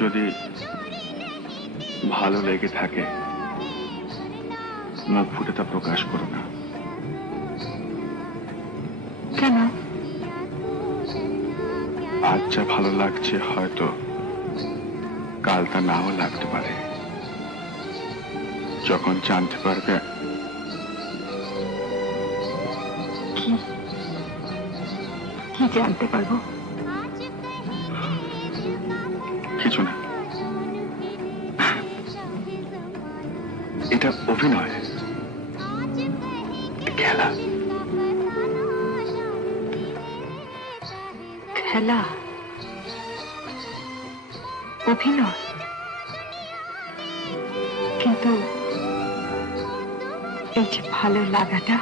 যদি ভালো লেগে থাকে মুখ ফুটে তা প্রকাশ করো না। কেন? আজ যা ভালো লাগছে হয়তো কাল তা নাও লাগতে পারে। যখন জানতে পারবে কি জানতে পারবো? কিছু না, এটা অভিনয়, খেলা। খেলা? অভিনয়? কিন্তু এই যে ভালো লাগাটা